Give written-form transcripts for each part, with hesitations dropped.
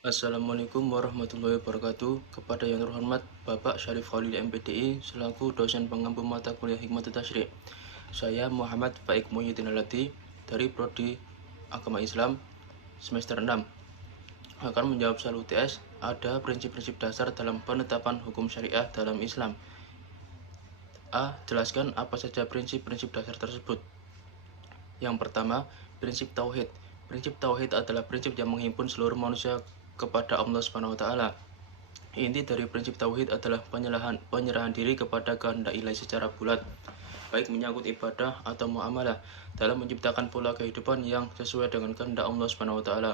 Assalamualaikum warahmatullahi wabarakatuh. Kepada yang terhormat Bapak Syarif Khalil MPDI selaku dosen pengampu mata kuliah Hikmatul Tasyri'. Saya Muhammad Faik Muhyiddin Alati dari Prodi Agama Islam semester 6 akan menjawab soal UTS. Ada prinsip-prinsip dasar dalam penetapan hukum syariah dalam Islam. A. Jelaskan apa saja prinsip-prinsip dasar tersebut. Yang pertama, prinsip tauhid. Prinsip tauhid adalah prinsip yang menghimpun seluruh manusia kepada Allah Subhanahu wa taala. Inti dari prinsip tauhid adalah penyerahan diri kepada kehendak ilahi secara bulat, baik menyangkut ibadah atau muamalah, dalam menciptakan pola kehidupan yang sesuai dengan kehendak Allah Subhanahu wa taala.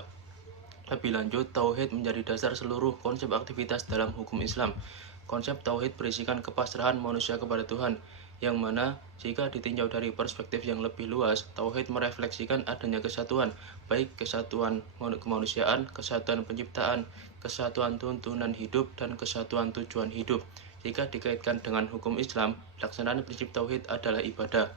Lebih lanjut, tauhid menjadi dasar seluruh konsep aktivitas dalam hukum Islam. Konsep tauhid berisikan kepasrahan manusia kepada Tuhan, yang mana jika ditinjau dari perspektif yang lebih luas, tauhid merefleksikan adanya kesatuan, baik kesatuan kemanusiaan, kesatuan penciptaan, kesatuan tuntunan hidup, dan kesatuan tujuan hidup. Jika dikaitkan dengan hukum Islam, pelaksanaan prinsip tauhid adalah ibadah.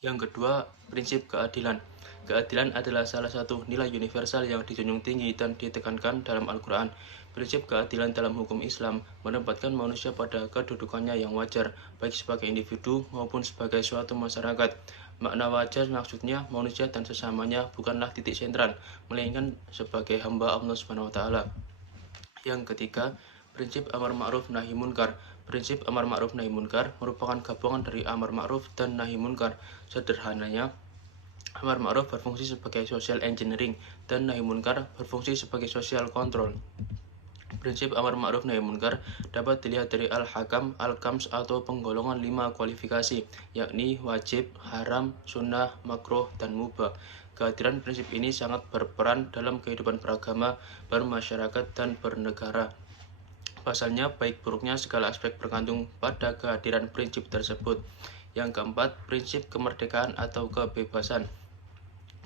Yang kedua, prinsip keadilan. Keadilan adalah salah satu nilai universal yang dijunjung tinggi dan ditekankan dalam Al-Quran. Prinsip keadilan dalam hukum Islam menempatkan manusia pada kedudukannya yang wajar, baik sebagai individu maupun sebagai suatu masyarakat. Makna wajar maksudnya manusia dan sesamanya bukanlah titik sentral, melainkan sebagai hamba Allah Subhanahu wa taala. Yang ketiga, prinsip amar ma'ruf nahi munkar. Prinsip amar ma'ruf nahi munkar merupakan gabungan dari amar ma'ruf dan nahi munkar. Sederhananya, amar ma'ruf berfungsi sebagai social engineering dan nahi munkar berfungsi sebagai social control. Prinsip amar ma'ruf nahi munkar dapat dilihat dari Al-Hakam, Al-Kams atau penggolongan 5 kualifikasi, yakni wajib, haram, sunnah, makruh, dan mubah. Kehadiran prinsip ini sangat berperan dalam kehidupan beragama, bermasyarakat, dan bernegara. Pasalnya, baik buruknya segala aspek bergantung pada kehadiran prinsip tersebut. Yang keempat, prinsip kemerdekaan atau kebebasan.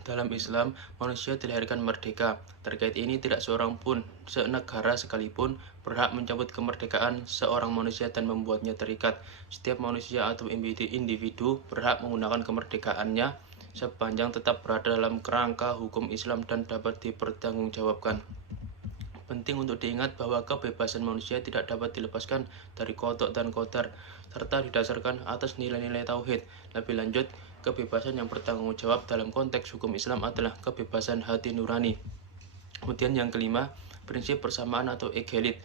Dalam Islam, manusia dilahirkan merdeka. Terkait ini, tidak seorang pun, senegara sekalipun, berhak mencabut kemerdekaan seorang manusia dan membuatnya terikat. Setiap manusia atau individu berhak menggunakan kemerdekaannya sepanjang tetap berada dalam kerangka hukum Islam dan dapat dipertanggungjawabkan. Penting untuk diingat bahwa kebebasan manusia tidak dapat dilepaskan dari kodok dan kodar, serta didasarkan atas nilai-nilai tauhid. Lebih lanjut, kebebasan yang bertanggung jawab dalam konteks hukum Islam adalah kebebasan hati nurani. Kemudian yang kelima, prinsip persamaan atau egalit.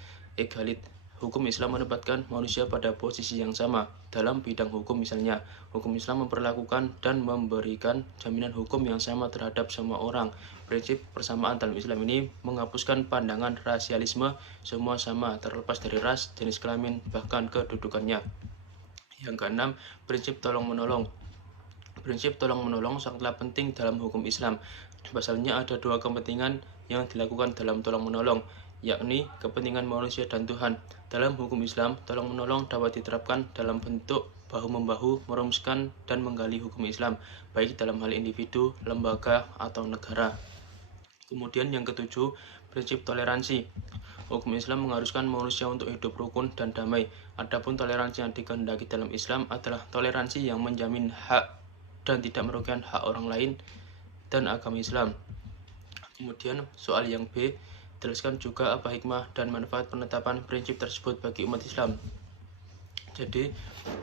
Hukum Islam menempatkan manusia pada posisi yang sama dalam bidang hukum. Misalnya, hukum Islam memperlakukan dan memberikan jaminan hukum yang sama terhadap semua orang. Prinsip persamaan dalam Islam ini menghapuskan pandangan rasialisme, semua sama terlepas dari ras, jenis kelamin, bahkan kedudukannya. Yang keenam, prinsip tolong-menolong. Prinsip tolong-menolong sangatlah penting dalam hukum Islam. Pasalnya ada dua kepentingan yang dilakukan dalam tolong-menolong, yakni kepentingan manusia dan Tuhan. Dalam hukum Islam, tolong-menolong dapat diterapkan dalam bentuk bahu-membahu, merumuskan dan menggali hukum Islam, baik dalam hal individu, lembaga, atau negara. Kemudian yang ketujuh, prinsip toleransi. Hukum Islam mengharuskan manusia untuk hidup rukun dan damai. Adapun toleransi yang dikehendaki dalam Islam adalah toleransi yang menjamin hak dan tidak merugikan hak orang lain dan agama Islam. Kemudian soal yang B, jelaskan juga apa hikmah dan manfaat penetapan prinsip tersebut bagi umat Islam. Jadi,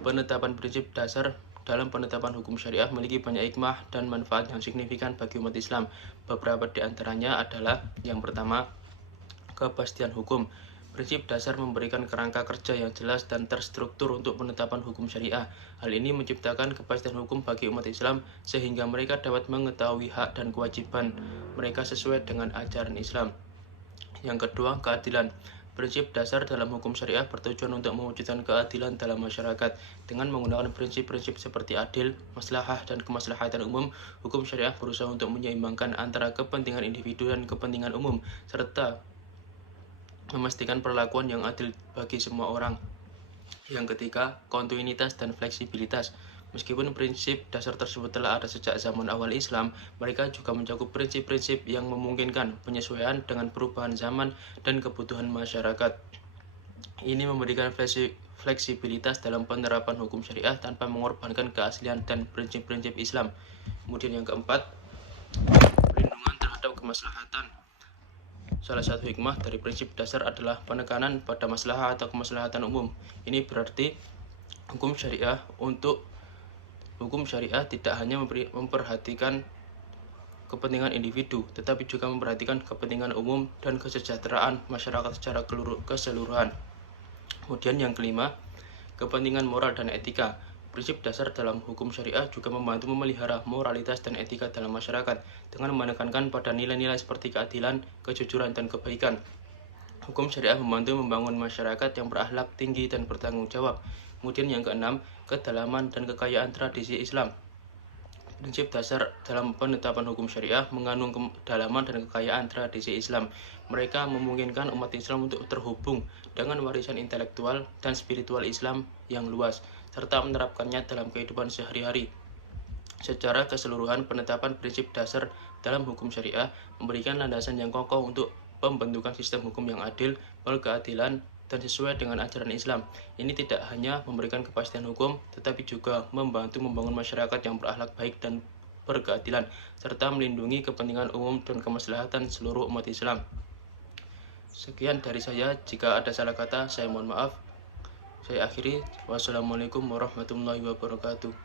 penetapan prinsip dasar dalam penetapan hukum syariah memiliki banyak hikmah dan manfaat yang signifikan bagi umat Islam. Beberapa di antaranya adalah yang pertama, kepastian hukum. Prinsip dasar memberikan kerangka kerja yang jelas dan terstruktur untuk penetapan hukum syariah. Hal ini menciptakan kepastian hukum bagi umat Islam sehingga mereka dapat mengetahui hak dan kewajiban mereka sesuai dengan ajaran Islam. Yang kedua, keadilan. Prinsip dasar dalam hukum syariah bertujuan untuk mewujudkan keadilan dalam masyarakat. Dengan menggunakan prinsip-prinsip seperti adil, maslahah, dan kemaslahatan umum, hukum syariah berusaha untuk menyeimbangkan antara kepentingan individu dan kepentingan umum, serta memastikan perlakuan yang adil bagi semua orang. Yang ketiga, kontinuitas dan fleksibilitas. Meskipun prinsip dasar tersebut telah ada sejak zaman awal Islam, mereka juga mencakup prinsip-prinsip yang memungkinkan penyesuaian dengan perubahan zaman dan kebutuhan masyarakat. Ini memberikan fleksibilitas dalam penerapan hukum syariah tanpa mengorbankan keaslian dan prinsip-prinsip Islam. Kemudian yang keempat, perlindungan terhadap kemaslahatan. Salah satu hikmah dari prinsip dasar adalah penekanan pada maslahat atau kemaslahatan umum. Ini berarti hukum syariah tidak hanya memperhatikan kepentingan individu, tetapi juga memperhatikan kepentingan umum dan kesejahteraan masyarakat secara keseluruhan. Kemudian yang kelima, kepentingan moral dan etika. Prinsip dasar dalam hukum syariah juga membantu memelihara moralitas dan etika dalam masyarakat dengan menekankan pada nilai-nilai seperti keadilan, kejujuran, dan kebaikan. Hukum syariah membantu membangun masyarakat yang berakhlak tinggi dan bertanggung jawab. Kemudian yang keenam, kedalaman dan kekayaan tradisi Islam. Prinsip dasar dalam penetapan hukum syariah mengandung kedalaman dan kekayaan tradisi Islam. Mereka memungkinkan umat Islam untuk terhubung dengan warisan intelektual dan spiritual Islam yang luas, serta menerapkannya dalam kehidupan sehari-hari. Secara keseluruhan, penetapan prinsip dasar dalam hukum syariah memberikan landasan yang kokoh untuk pembentukan sistem hukum yang adil, berkeadilan, dan sesuai dengan ajaran Islam. Ini tidak hanya memberikan kepastian hukum, tetapi juga membantu membangun masyarakat yang berakhlak baik dan berkeadilan, serta melindungi kepentingan umum dan kemaslahatan seluruh umat Islam. Sekian dari saya, jika ada salah kata, saya mohon maaf. Saya akhiri, wassalamualaikum warahmatullahi wabarakatuh.